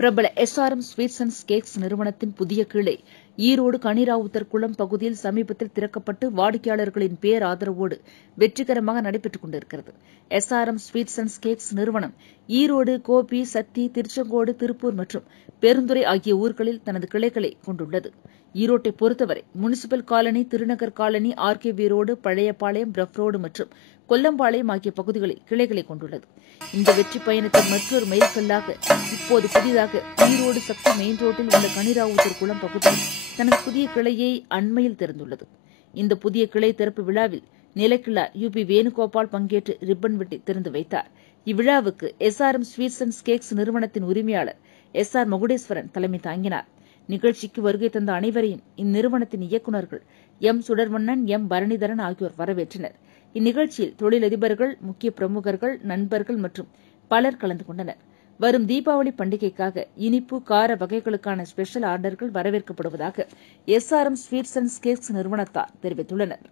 பிரபல SRM sweets and cakes நிறுவனத்தின் புதிய கிளை ஈரோடு கனிராவுத்தர் குளம் பகுதியில் சமீபத்தில் திறக்கப்பட்டு வாடிக்கையாளர்களின் பேராதரவோடு வெற்றிகரமாக நடைபெற்றுக் கொண்டிருக்கிறது. SRM ஸ்வீட்ஸ் அண்ட் கேக்ஸ் நிறுவனம் ஈரோடு, கோபி, சத்தி, திருச்செங்கோடு, திருப்பூர் மற்றும் பெருந்துறை ஆகிய ஊர்களில் தனது கிளைகளை கொண்டுள்ளது. ஈரோட்டை பொறுத்தவரை municipal colony, Thirunagar colony, RKB road, Palayapalayam, Brough road மற்றும் கொல்லம்பாளையம் ஆகிய பகுதிகளில் கிளைகளை கொண்டுள்ளது. இந்த வெற்றி பயணத்தின் மற்றொரு மைல்கல்லாக இப்போது புதிதாக ஈரோடு சக்தி மெயின் ரோட்டில் உள்ள கனிராவுத்தர் குளம் பகுதியில் தனது புதிய கிளையை அண்மையில் திறந்துள்ளது. இந்த புதிய கிளை திறப்பு விழாவில் நிலக்கிழார் UP வேணுகோபால் பங்கேற்று ரிப்பன் வெட்டி திறந்து வைத்தார். இவ்விழாவுக்கு SRM ஸ்வீட்ஸ் அண்ட் கேக்ஸ் நிறுவனத்தின் உரிமையாளர் SR மகுடேஸ்வரன் தலைமை தாங்கினார். நிகழ்ச்சிக்கு வருகை தந்த அனைவரையும் இந்நிறுவனத்தின் இயக்குநர்கள் சுடர்மன்னன், பரணிதரன் ஆகியோர் வரவேற்றனர். இந்நிகழ்ச்சியில் தொழிலதிபர்கள், முக்கிய பிரமுகர்கள், நண்பர்கள் மற்றும் பலர் கலந்து கொண்டனர். வரும் தீபாவளி பண்டிகைக்காக இனிப்பு, கார வகைகளுக்கான ஸ்பெஷல் ஆர்டர்கள் வரவேற்கப்படுவதாக SRM ஸ்வீட்ஸ் அண்ட் கேக்ஸ் நிறுவனத்தார் தெரிவித்துள்ளனர்.